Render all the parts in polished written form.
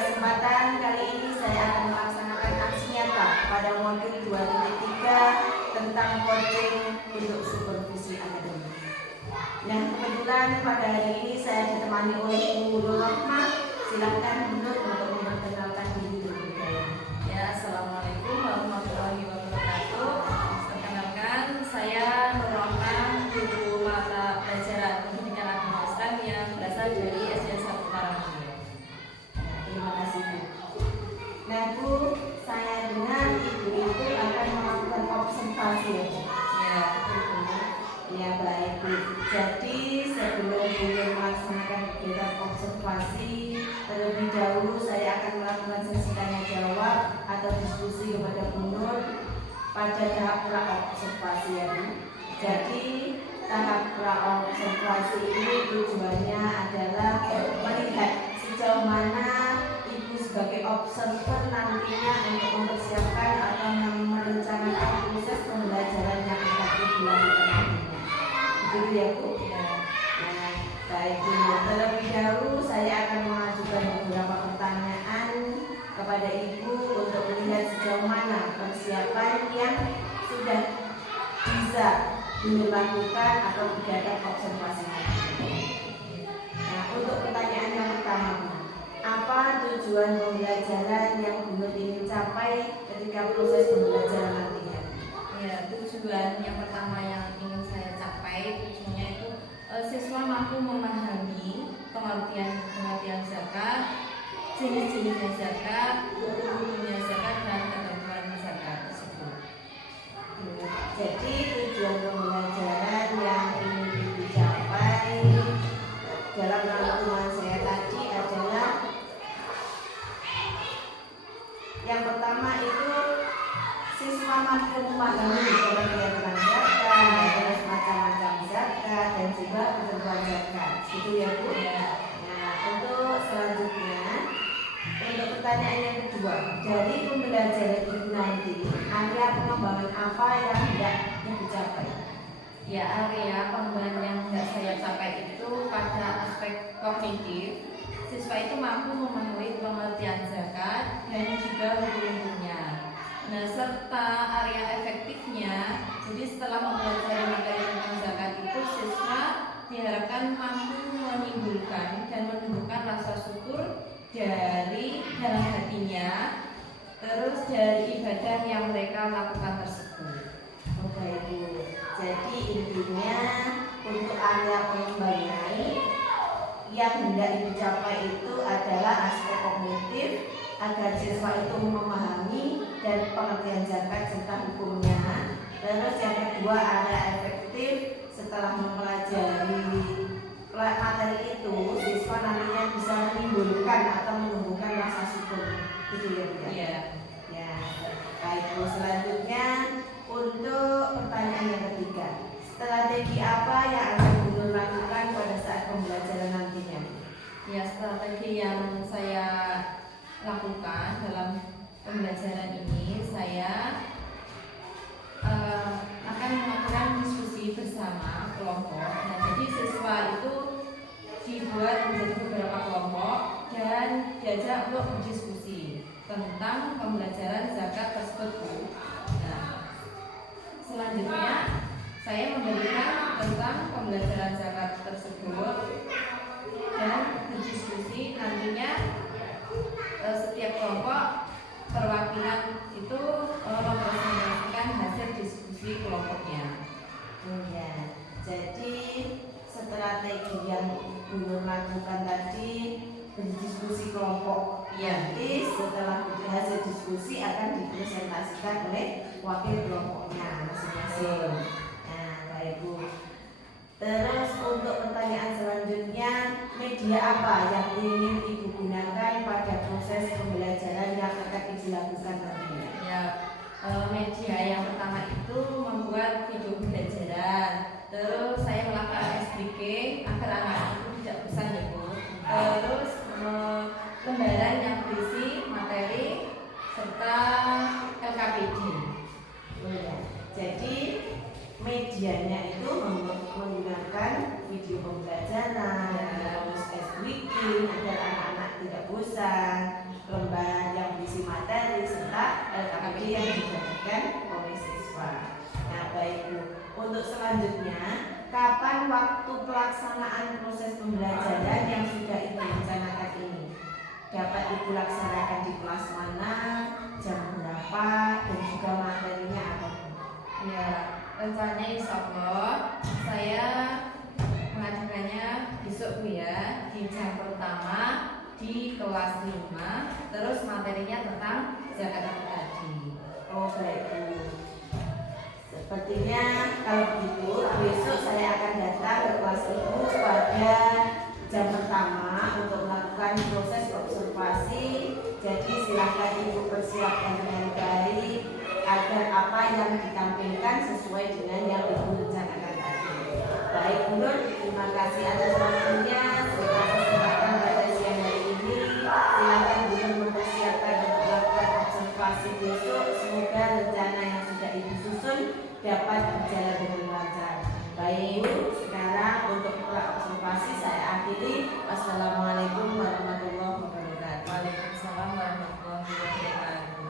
kesempatan kali ini saya akan melaksanakan aksi nyata pada modul 2.3 tentang coaching untuk supervisi akademik. Nah, kebetulan pada hari ini saya ditemani oleh Ibu Nur Rahmah. Silakan Bu Nur untuk memperkenalkan diri terlebih dahulu. Ya, assalamualaikum warahmatullahi wabarakatuh. Perkenalkan, saya Nur Rahmah, guru mata pelajaran pendidikan agama Islam yang berasal dari SD 1 Karangmulyo. Terima kasih Bu. Nah Bu, saya dengar Ibu itu akan melakukan observasi ya Bu? Ya, Ya baik Bu. Jadi sebelum Bu melaksanakan kegiatan observasi, terlebih dahulu saya akan melakukan sesi tanya jawab atau diskusi kepada Bu Nur pada tahap pra-observasi ya Bu. Jadi tahap pra-observasi ini tujuannya adalah melihat sejauh mana Ibu sebagai observer nantinya untuk mempersiapkan atau merencanakan proses pembelajaran yang akan dilakukan. Begitu ya Bu? ya. Nah, baik Bu. Terlebih dahulu saya akan mengajukan beberapa pertanyaan kepada Ibu untuk melihat sejauh mana persiapan yang sudah bisa dilakukan atau kegiatan observasi. Nah, untuk pertanyaan yang pertama, apa tujuan pembelajaran yang Bu Nur ingin capai ketika proses pembelajaran nantinya? Ya, tujuan yang pertama yang ingin saya capai tujuannya itu siswa mampu memahami pengertian zakat, jenis-jenis zakat, hukumnya zakat dan ketentuan zakat tersebut. Jadi tujuan pembelajaran yang ingin dicapai dalam rangkuman saya tadi adalah yang pertama itu siswa mampu memahami pengertian tentang zakat, terus macam-macam zakat dan juga ketentuan zakat. Itu ya Bu. Nah, untuk selanjutnya, untuk pertanyaan yang kedua, dari pembelajaran Ibu nanti, area pengembangan apa yang hendak Ibu capai? Ya, area pengembangan yang hendak saya capai itu pada aspek kognitif. Siswa itu mampu memahami pengertian zakat dan juga hukum-hukumnya. Nah, serta area efektifnya, jadi setelah mempelajari materi tentang zakat itu, siswa diharapkan mampu menimbulkan dan menumbuhkan rasa syukur dari dalam hatinya, terus dari ibadah yang mereka lakukan tersebut. Oke Bu. Jadi intinya untuk area pengembangan yang hendak dicapai itu adalah aspek kognitif agar siswa itu memahami dan pengertian zakat serta hukumnya. Terus yang kedua area efektif setelah mempelajari materi itu siswa nantinya bisa menimbulkan atau menumbuhkan rasa syukur. Itu ya Bu. Iya. Ya, baik Bu. Selanjutnya untuk pertanyaan yang ketiga, strategi apa yang akan Bu Nur lakukan pada saat pembelajaran nantinya? Ya, strategi yang saya lakukan dalam pembelajaran ini, saya akan melakukan diskusi bersama kelompok. Nah, jadi siswa itu dibuat menjadi beberapa kelompok dan diajak untuk berdiskusi tentang pembelajaran zakat tersebut. Nah, selanjutnya saya memberikan tentang pembelajaran zakat tersebut dan berdiskusi. Nantinya setiap kelompok perwakilan itu mempresentasikan hasil diskusi kelompoknya. Ya, jadi strategi yang Bu Nur lakukan tadi berdiskusi kelompok. Iya. Nanti setelah hasil diskusi akan dipresentasikan oleh wakil kelompoknya masing-masing. Nah, baik Bu. Terus untuk pertanyaan selanjutnya, media apa yang ingin Ibu gunakan pada proses pembelajaran yang akan dilakukan nantinya? Ya, media yang pertama itu membuat video pembelajaran. Terus saya melakukan SDK agar anak itu tidak bosan ya Bu. Terus lembaran yang berisi materi serta LKPD. Oh ya. Jadi medianya itu menggunakan video pembelajaran, terus wiki agar anak-anak tidak bosan. dan lembar yang berisi materi serta LKPD yang dijadikan oleh siswa. Nah, baik Bu, untuk selanjutnya, kapan waktu pelaksanaan proses pembelajaran yang sudah Ibu rencanakan ini? Dapat Ibu laksanakan di kelas mana, jam berapa, dan juga materinya apa Bu? Ya, rencananya insya Allah saya mengadakannya besok Bu ya, di jam pertama di kelas 5, terus materinya tentang zakat tadi. Oh baik Bu, sepertinya kalau begitu besok saya akan datang ke kelas Ibu pada jam pertama untuk melakukan proses observasi. Jadi silahkan Ibu persiapkan dengan baik agar apa yang ditampilkan sesuai dengan yang Ibu rencanakan tadi. Baik Bu Nur, terima kasih atas waktunya. Terima kesempatan pada siang hari ini. Silakan Bu Nur mempersiapkan dan melakukan observasi besok. Semoga rencana yang sudah Ibu susun dapat berjalan dengan lancar. Baik Bu, sekarang untuk observasi saya akhiri. Wassalamualaikum warahmatullahi wabarakatuh. Waalaikumsalam warahmatullahi wabarakatuh.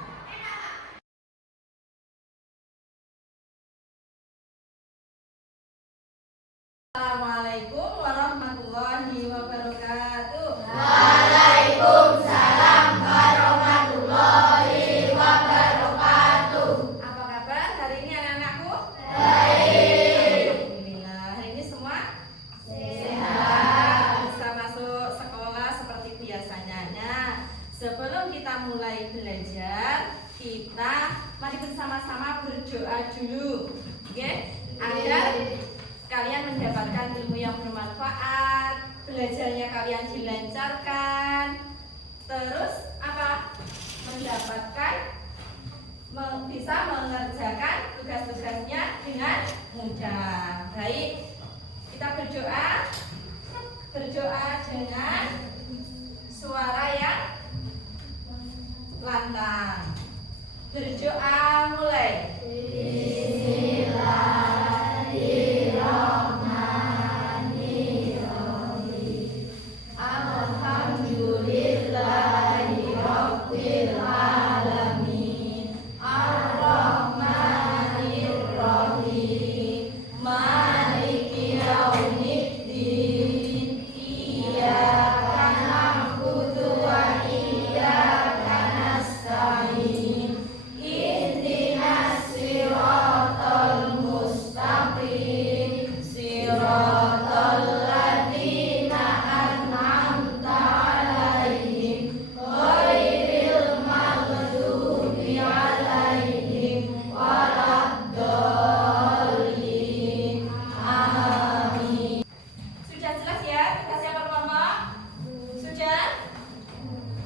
Assalamualaikum warahmatullahi wabarakatuh. Waalaikumsalam warahmatullahi wabarakatuh. Apa kabar hari ini anak-anakku? Baik. Alhamdulillah. Hari ini semua Sehat. bisa masuk sekolah seperti biasanya. Nah, sebelum kita mulai belajar, kita mari bersama-sama berdoa dulu, oke? Agar kalian mendapatkan ilmu yang bermanfaat, belajarnya kalian dilancarkan, terus apa? Mendapatkan bisa mengerjakan tugas-tugasnya dengan mudah. Baik, kita berdoa dengan suara yang lantang. Berdoa mulai. Sudah jelas ya tugasnya kelompok? Sudah?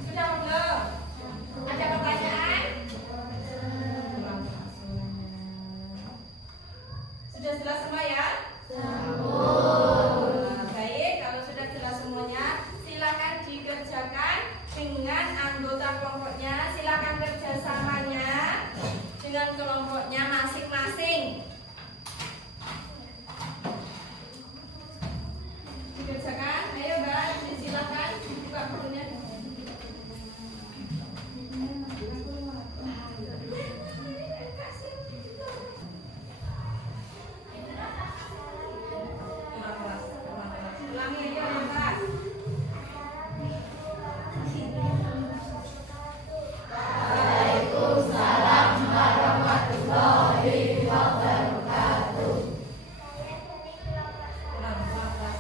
Sudah belum? Ada pertanyaan? Sudah jelas semua ya? Baik, kalau sudah jelas semuanya, silakan dikerjakan dengan anggota kelompoknya. Silakan kerjasamanya dengan kelompoknya masing-masing. Dikerjakan, ayo Mbak, silakan buka bukunya. Ulangi aja Mbak. Waalaikumsalam warahmatullahi wabarakatuh. Ulang keras.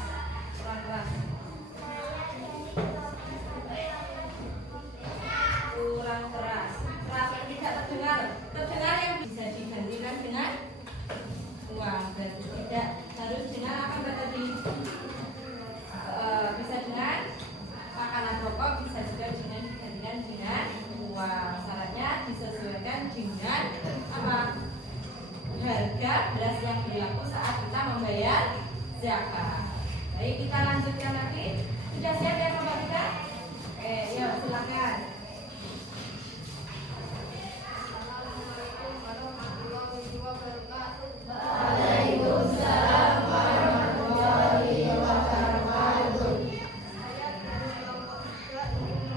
Kurang keras. Keras yang tidak terdengar. Terdengar yang bisa digantikan dengan uang. Berarti tidak harus dengan apa Mbak tadi? Bisa dengan makanan pokok, bisa juga dengan digantikan dengan uang. Syaratnya disesuaikan dengan apa? Harga beras yang berlaku saat kita membayar zakat. Baik, kita lanjutkan lagi. Sudah siap ya kelompok kita? Oke, yuk silakan. Assalamualaikum warahmatullahi wabarakatuh. Waalaikumsalam warahmatullahi wabarakatuh. Saya dari kelompok 3 ingin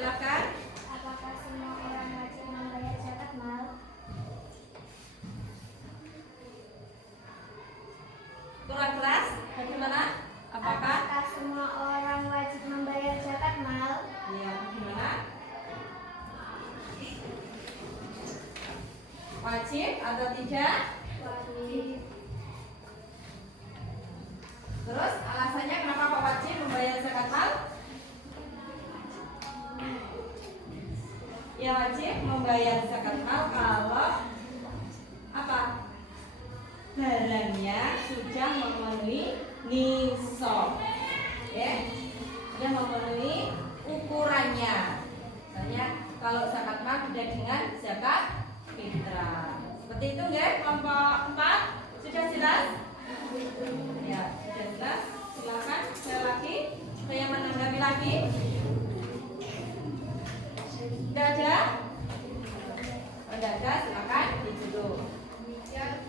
silakan. Apakah semua orang wajib membayar zakat mal? Kurang keras? Bagaimana? Apakah? Apakah semua orang wajib membayar zakat mal? Ya, bagaimana? Wajib atau tidak? Wajib. Terus alasannya kenapa kok wajib membayar zakat mal? Ya, wajib membayar zakat mal kalau apa? Barangnya sudah memenuhi nisab, ya, sudah memenuhi ukurannya. Misalnya kalau zakat mal beda dengan zakat fitrah. Seperti itu, ya, kelompok 4 sudah jelas? Ya, sudah jelas. Silakan saya lagi. Ada yang menanggapi lagi? Tidak ada? Oh, tidak ada, silakan ditutup. Demikian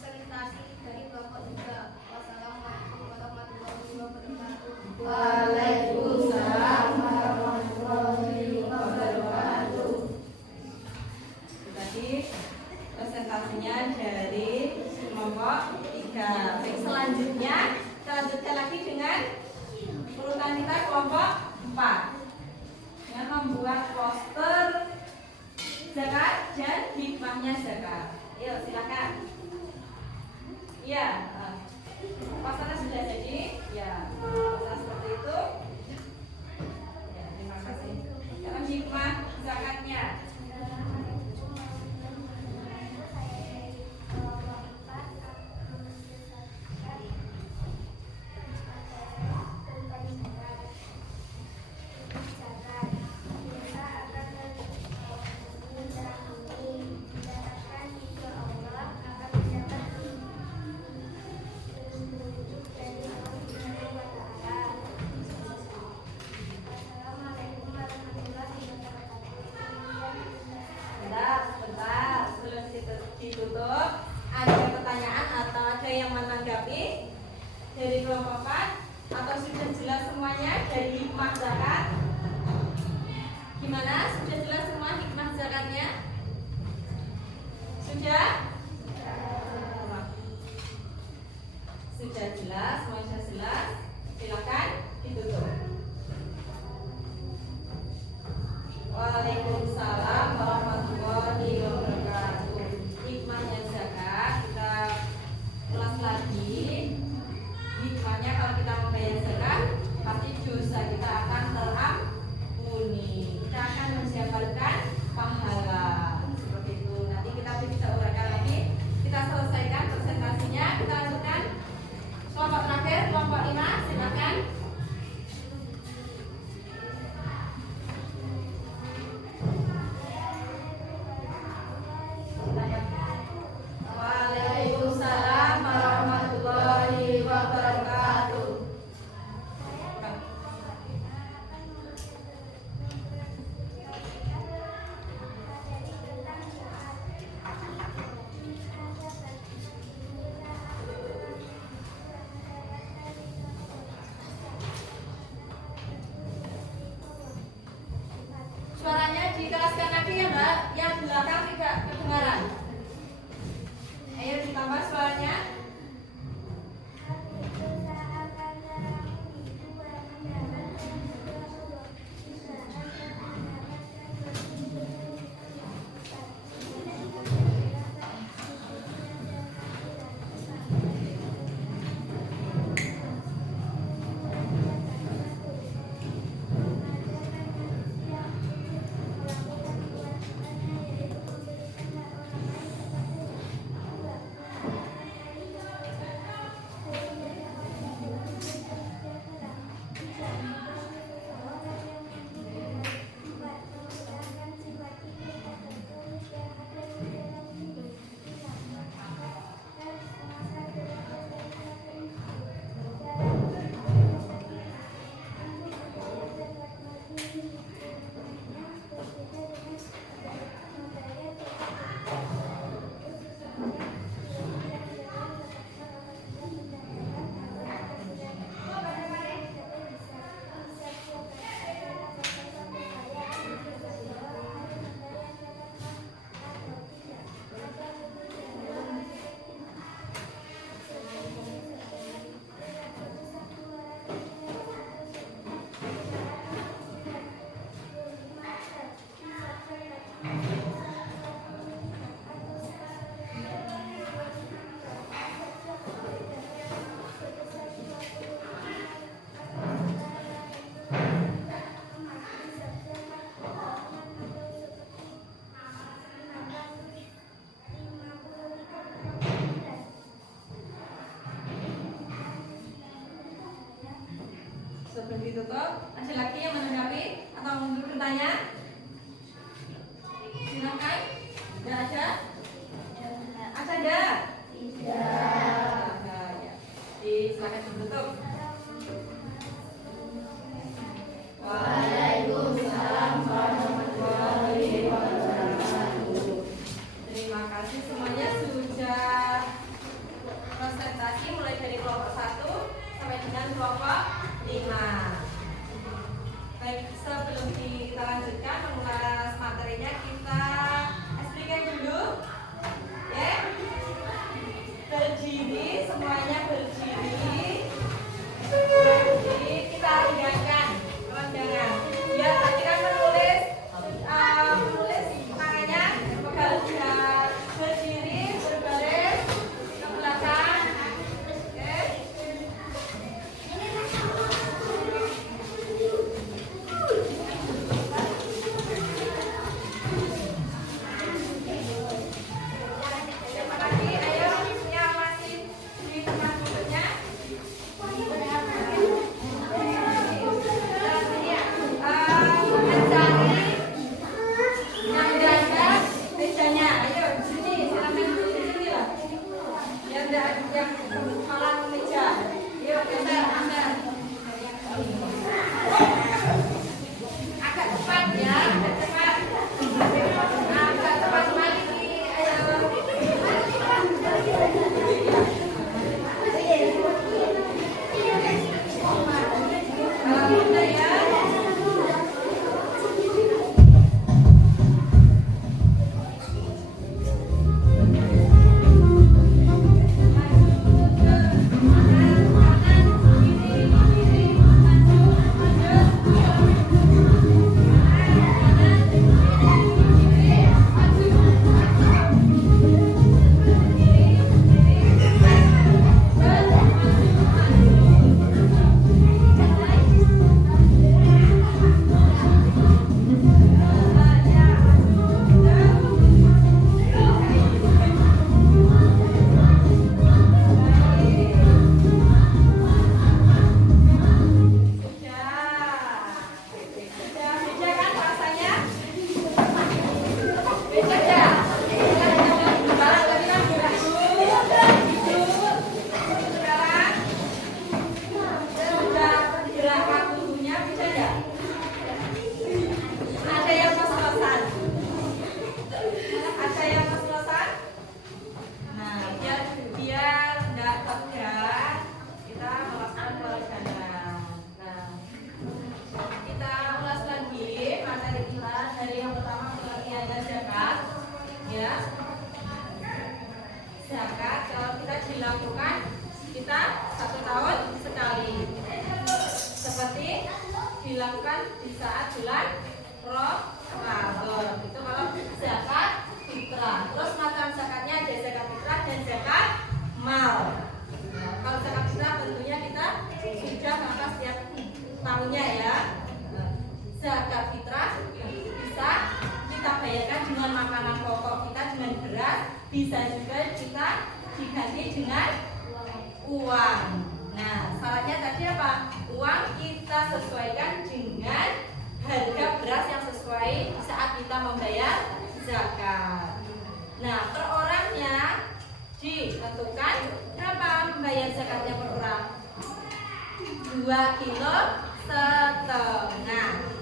presentasi dari Bapak juga. Wassalamualaikum warahmatullahi wabarakatuh. Waalaikumsalam warahmatullahi wabarakatuh. Tadi presentasinya dari kelompok 3. Baik, selanjutnya kita lanjutkan lagi dengan urutan kita kelompok 4 dengan membuat poster zakat dan hikmahnya zakat. Yuk, silakan. Iya, posternya sudah jadi. Ya, poster seperti itu. Ya, terima kasih. Dalam hikmah zakatnya. Sebentar, sebelum ditutup, ada pertanyaan atau ada yang menanggapi dari kelompok 4 atau sudah jelas semuanya dari hikmah zakat? Gimana? Sudah jelas semua hikmah zakatnya? Sudah? Sudah jelas, semua sudah jelas. Silakan ditutup. Waalaikumsalam warahmatullahi wabarakatuh. Hikmahnya zakat kita ulas lagi. Hikmahnya kalau kita membayar zakat, pasti dosa kita akan terampuni. Kita akan mendapatkan pahala. Seperti itu. Nanti kita bisa uraikan lagi. Kita selesaikan presentasinya. Kita lanjutkan kelompok terakhir, kelompok 5. Silakan. Waalaikumsalam warahmatullahi wabarakatuh. Suaranya dikeraskan lagi ya, Mbak. Yang belakang tidak kedengaran. Ayo ditambah suaranya. Ada lagi yang menanggapi atau mau bertanya? Silakan. Tidak ada? Ada enggak? Tidak. Ya. Silakan ditutup. Waalaikumsalam warahmatullahi wabarakatuh. Terima kasih semuanya sudah presentasi mulai dari kelompok 1 sampai dengan kelompok 5. Baik, sebelum kita lanjutkan mengulas materinya, kita explikan dulu. Ya. Berdiri, semuanya berdiri. Jadi kita ringankan pemandangan. Ya, tadi kan menulis tangannya pegang berdiri, berbaris ke belakang. Oke. Siapa lagi? Ayo yang masih di tempat duduknya. Yang ganda bedanya, ayo sini, silakan duduk di sini lah. Yang kepala meja, yuk geser, agak cepat ya, agak cepat, balik nih, ayo. Udah ya. Zakat kalau kita dilakukan kita 1 tahun sekali, seperti dilakukan di saat bulan Ramadan. Itu kalau zakat fitrah. Terus macam zakatnya ada zakat fitrah dan zakat mal. Kalau zakat fitrah tentunya kita sudah maka setiap tahunnya ya. Zakat fitrah bisa kita bayarkan dengan makanan pokok kita, dengan beras, bisa juga kita diganti dengan uang. Nah, syaratnya tadi apa? Uang kita sesuaikan dengan harga beras yang sesuai saat kita membayar zakat. Nah, per orangnya ditentukan berapa membayar zakatnya per orang? 2,5 kilo.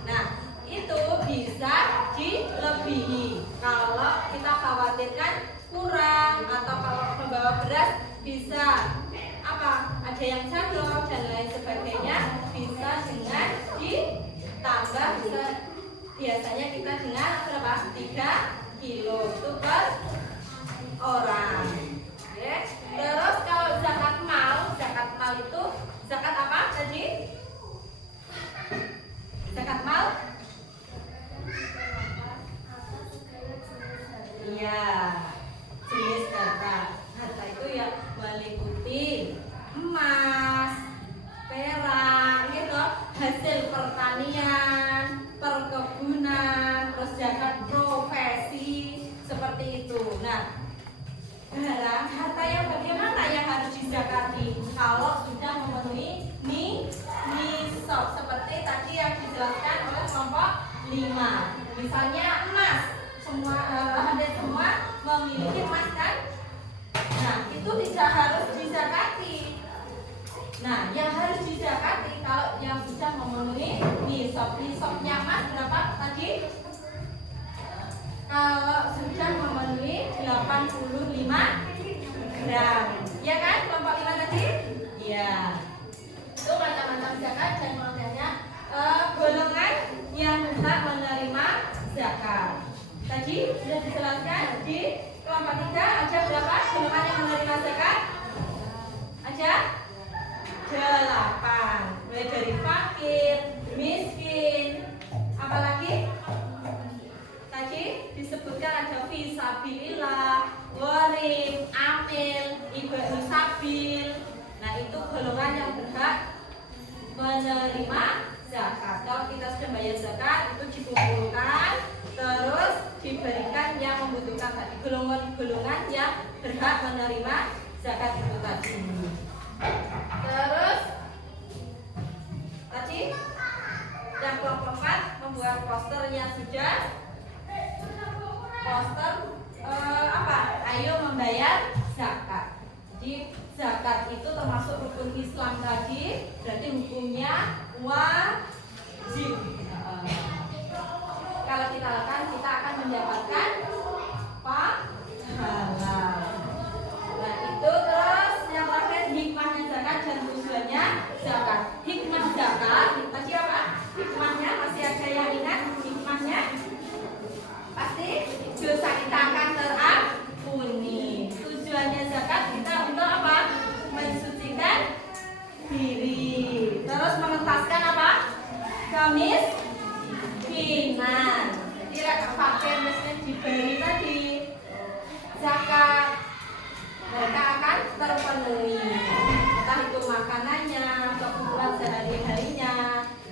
Nah, itu bisa dilebihi kalau kita khawatirkan kurang, atau kalau membawa beras bisa apa? Ada yang jatuh dan lain sebagainya, bisa dengan ditambah. Bisa biasanya kita dengan berapa? 3 kilo itu per orang. Oke. Terus kalau zakat mal itu zakat apa tadi? Zakat mal? Iya, jenis harta. Harta itu ya meliputi emas, perak, gitu, hasil pertanian, perkebunan, terus zakat profesi, seperti itu. Nah, barang harta yang bagaimana yang harus dizakati kalau sudah memenuhi nisab? nisab seperti tadi yang dijelaskan oleh kelompok 5. Misalnya emas, hampir semua memiliki emas kan? Nah, itu tidak harus dizakati. Nah, yang harus dizakati kalau yang sudah memenuhi nisab. Nisabnya emas berapa tadi? Kalau sudah memenuhi 85 gram, ya kan? Kelompok 5 tadi? Ya. Itu macam-macam zakat dan maknanya golongan yang berhak menerima zakat. Tadi sudah dijelaskan di kelompok 3 ada berapa golongan yang menerima zakat? Ada 8. Mulai dari fakir, miskin, apalagi? Tadi disebutkan ada fisabilillah, gharib, amil, ibnu sabil. Nah, itu golongan yang berhak menerima zakat. Kalau kita sudah bayar zakat, itu dikumpulkan terus diberikan yang membutuhkan tadi. Golongan yang berhak menerima zakat itu tadi. Terus tadi yang kelompok 4 membuat posternya sudah. Poster apa? Ayo membayar zakat. Jadi zakat itu termasuk rukun Islam tadi, berarti hukumnya wajib. Kalau kita lakukan, kita akan mendapatkan pahala. Nah, itu terus yang terakhir hikmahnya zakat dan tujuannya zakat. Hikmah zakat tadi apa? Hikmahnya masih ada yang ingat? Hikmahnya pasti dosa kita akan terampuni. Tujuannya zakat kita untuk apa? Mensucikan diri. Terus mengentaskan apa? Kemiskinan. Jadi fakir miskin diberi tadi zakat, mereka akan terpenuhi. Entah itu makanannya, kebutuhan sehari-harinya,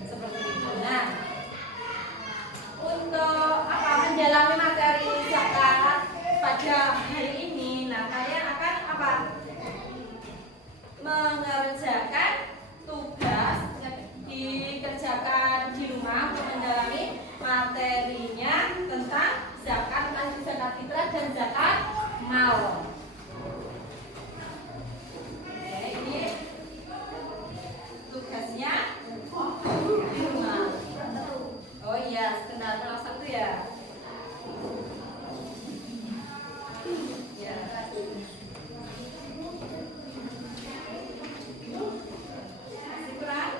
seperti itu. Nah, untuk apa mendalami materi zakat pada hari ini, nah kalian akan apa? Mengerjakan tugas dikerjakan di rumah untuk mendalami materinya tentang zakat, tadi zakat fitrah dan zakat mal. Oke, ini tugasnya di rumah. Oh iya, sekedar kelas 1 ya. Ya. Masih kurang?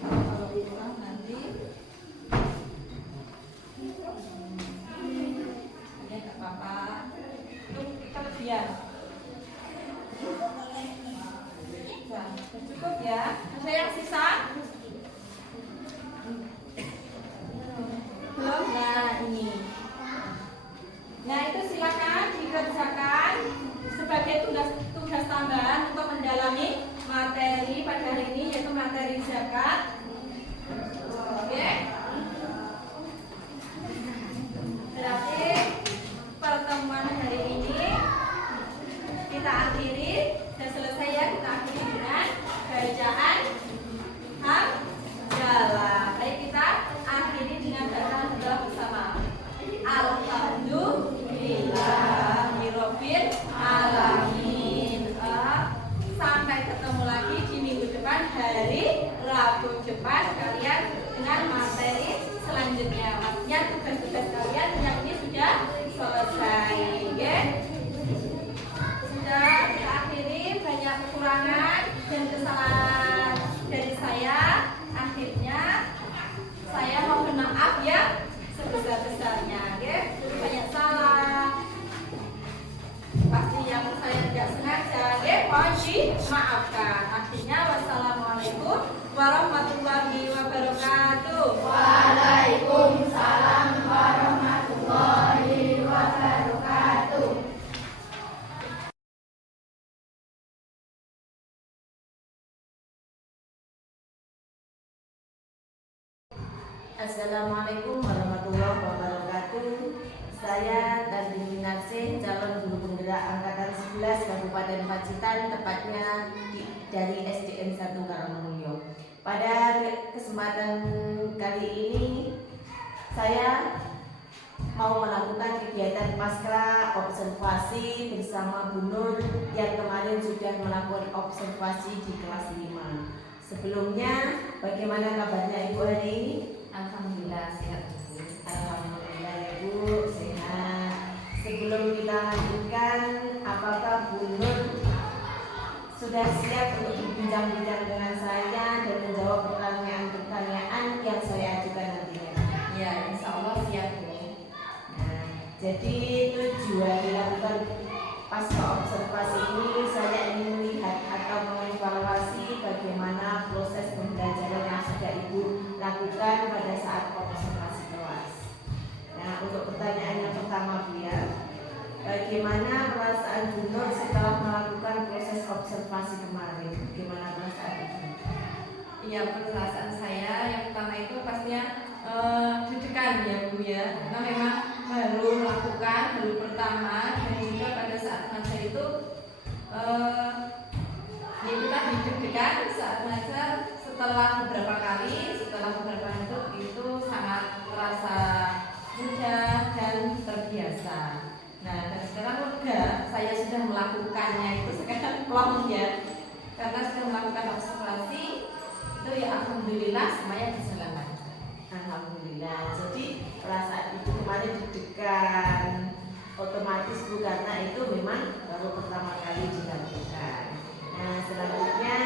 Kalau kurang nanti ya nggak apa-apa. Itu kelebihan. Nah, cukup ya. Ada yang sisa? Belum? Nah, ini. Nah, itu silakan dikerjakan sebagai tugas tambahan untuk mendalami materi pada hari ini, yaitu materi zakat. Oke. Berarti pertemuan hari ini kita akhiri. Sudah selesai ya, kita akhiri dengan bacaan hamdalah. Baik, kita akhiri dengan bacaan hamdalah bersama. Alhamdulillahirabbil alamin. Sampai ketemu lagi di minggu depan hari Rabu depan kalian dengan materi selanjutnya. Maksudnya tugas-tugas kalian yang ini sudah selesai, ya. Sudah kita akhiri, banyak kekurangan dan kesalahan dari saya. Akhirnya saya mohon maaf ya sebesar-besarnya, ya. Banyak salah, pasti yang saya tidak sengaja, ya. Mohon dimaafkan. Akhirnya wassalamualaikum warahmatullahi wabarakatuh. Waalaikumsalam warahmatullahi wabarakatuh. Assalamualaikum warahmatullahi wabarakatuh. Saya Tandini Narsih, calon guru penggerak angkatan 11 Kabupaten Pacitan, tepatnya dari SDN 1 Karangmulyo. Pada kesempatan kali ini saya mau melakukan kegiatan pasca observasi bersama Bu Nur yang kemarin sudah melakukan observasi di kelas 5. Sebelumnya, bagaimana kabarnya Ibu hari ini? Alhamdulillah sehat Bu. Alhamdulillah Ibu sehat. Sebelum kita lanjutkan, apakah Bu Nur sudah siap untuk berbincang-bincang dengan saya dan menjawab pertanyaan-pertanyaan yang saya ajukan nantinya? Ya, insya Allah siap Bu. Nah, jadi tujuan dilakukan pasca observasi ini saya ingin melihat atau mengevaluasi bagaimana proses pembelajaran yang sudah Ibu lakukan pada saat observasi kelas. Nah, untuk pertanyaan yang pertama Bu ya, bagaimana perasaan Bu Nur setelah melakukan proses observasi kemarin? Bagaimana perasaan Ibu? Ya, perasaan saya yang pertama itu pastinya deg-degan ya Bu ya, karena memang baru melakukan, baru pertama, dan juga pada saat ngajar itu ya kita deg-degan saat ngajar. Setelah beberapa kali itu sangat terasa mudah dan terbiasa. Nah, dan sekarang lega, saya sudah melakukannya itu sekarang plong ya, karena sudah melakukan observasi itu ya alhamdulillah semuanya berjalan lancar. Alhamdulillah. Jadi perasaan Ibu kemarin deg-degan otomatis Bu, karena itu memang baru pertama kali dilakukan. Nah, selanjutnya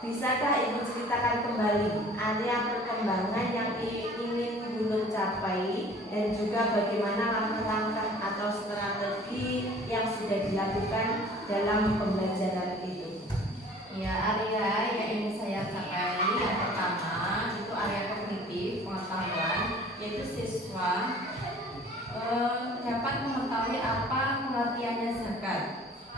bisakah Ibu ceritakan kembali area perkembangan yang ingin Bu Nur capai dan juga bagaimana langkah-langkah atau strategi yang sudah dilakukan dalam pembelajaran itu? Ya, area yang ingin saya capai yang pertama itu area kognitif pengetahuan, yaitu siswa dapat mengetahui apa pengertiannya zakat,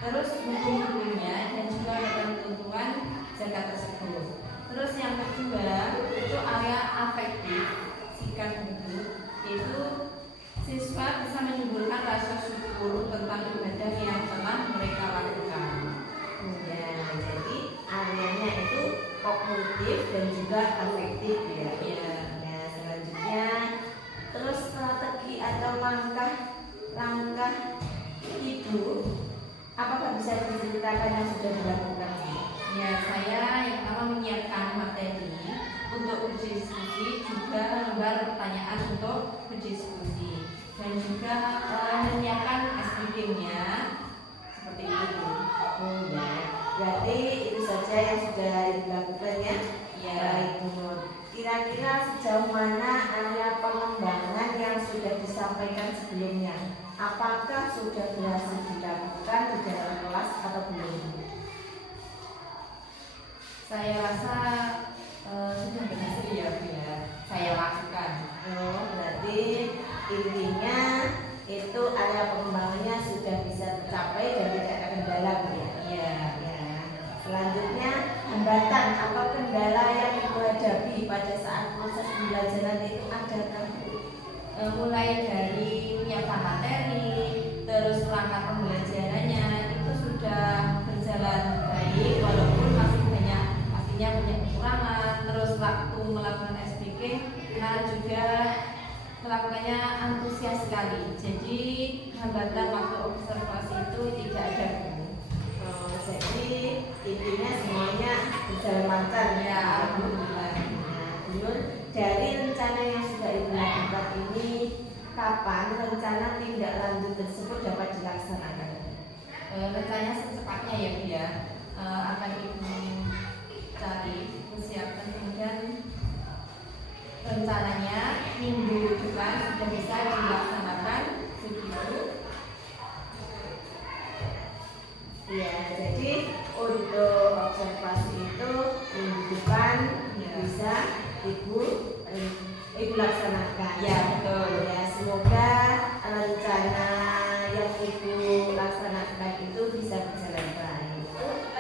terus hukum-hukumnya dan juga ketentuan zakat tersebut. Terus yang kedua itu area afektif sikap hidup, yaitu siswa bisa menimbulkan rasa syukur tentang ibadah yang telah mereka lakukan. Ya, jadi areanya itu kognitif dan juga afektif ya. Ya. Nah, selanjutnya terus strategi atau langkah Ibu, apakah bisa diceritakan yang sudah dilakukan? Ya, saya yang pertama menyiapkan materi untuk uji diskusi, juga lembar pertanyaan untuk uji diskusi, dan juga menyiapkan SPG-nya seperti itu. Oh ya, berarti itu saja yang sudah dilakukan ya. Ya. Baik Bu Nur. Kira-kira sejauh mana area pengembangan yang sudah disampaikan sebelumnya? Apakah sudah berhasil dilakukan di dalam kelas atau belum? Saya rasa sudah berhasil ya Bu ya, saya lakukan. Oh, berarti intinya itu area pengembangannya sudah bisa tercapai dan tidak ada kendala Bu ya. Iya. Ya. Selanjutnya hambatan atau kendala yang Ibu hadapi pada saat proses pembelajaran itu adakah? Mulai dari menyiapkan materi, terus langkah pembelajarannya itu sudah berjalan baik, walaupun masih banyak pastinya punya kekurangan. Terus waktu melakukan SPG kita juga melakukannya antusias sekali, jadi hambatan waktu observasi itu tidak ada Bu. Oh, jadi intinya semuanya berjalan lancar Ya, alhamdulillah. Nah, Bu Nur, dari rencana yang sudah Ibu lakukan ini, kapan rencana tindak lanjut tersebut dapat dilaksanakan? Rencananya secepatnya ya Bu ya, akan Ibu cari persiapan, kemudian rencananya minggu depan sudah bisa dilaksanakan begitu. Ya, jadi untuk observasi itu minggu depan Ya. bisa Ibu laksanakan. Ya, betul. Ya, semoga rencana yang Ibu laksanakan itu bisa berjalan baik.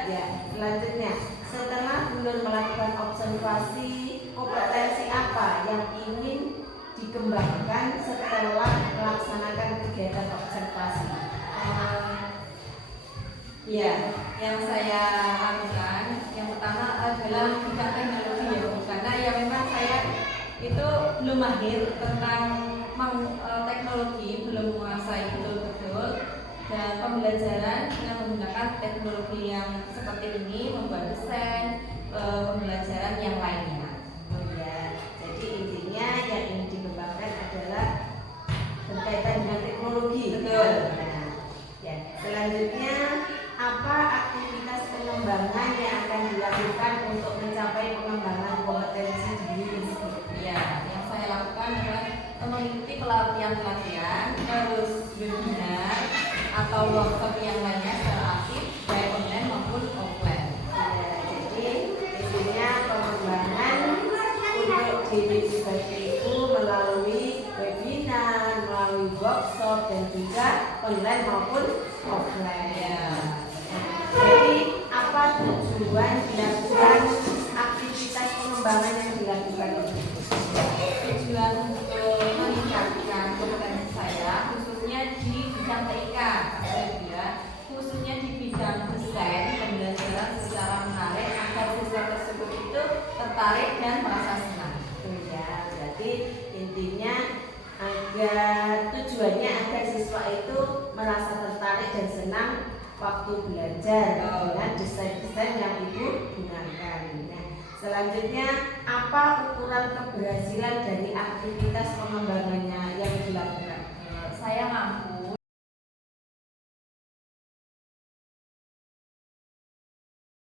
Ya, selanjutnya setelah Bu Nur melakukan observasi, kompetensi apa yang ingin dikembangkan setelah melaksanakan kegiatan observasi? Ya, yang saya lakukan yang pertama adalah bidang teknologi ya Bu. Karena ya memang saya itu belum mahir tentang teknologi, belum menguasai betul-betul, dan pembelajaran dengan menggunakan teknologi yang seperti ini, membuat desain, pembelajaran yang lainnya. Oh ya, jadi intinya yang ingin dikembangkan adalah berkaitan dengan teknologi. Betul. Nah, ya. Selanjutnya, apa aktivitas pengembangan yang akan dilakukan untuk mencapai pengembangan kompetensi diri sendiri? Ya, yang saya lakukan adalah mengikuti pelatihan-pelatihan, terus webinar atau workshop yang lainnya secara aktif, baik online maupun offline. Ya, jadi intinya pengembangan untuk diri seperti itu melalui webinar, melalui workshop, dan juga online maupun offline. Ya. Jadi apa tujuan dilakukan aktivitas pengembangan yang dilakukan itu? Tujuan untuk meningkatkan kompetensi saya khususnya di bidang TIK, ya, khususnya di bidang desain pembelajaran secara menarik agar siswa tersebut itu tertarik dan merasa senang. Ya, berarti intinya agar tujuannya agar siswa itu merasa tertarik dan senang waktu belajar dengan desain-desain yang ibu gunakan. Nah, selanjutnya apa ukuran keberhasilan dari aktivitas pengembangan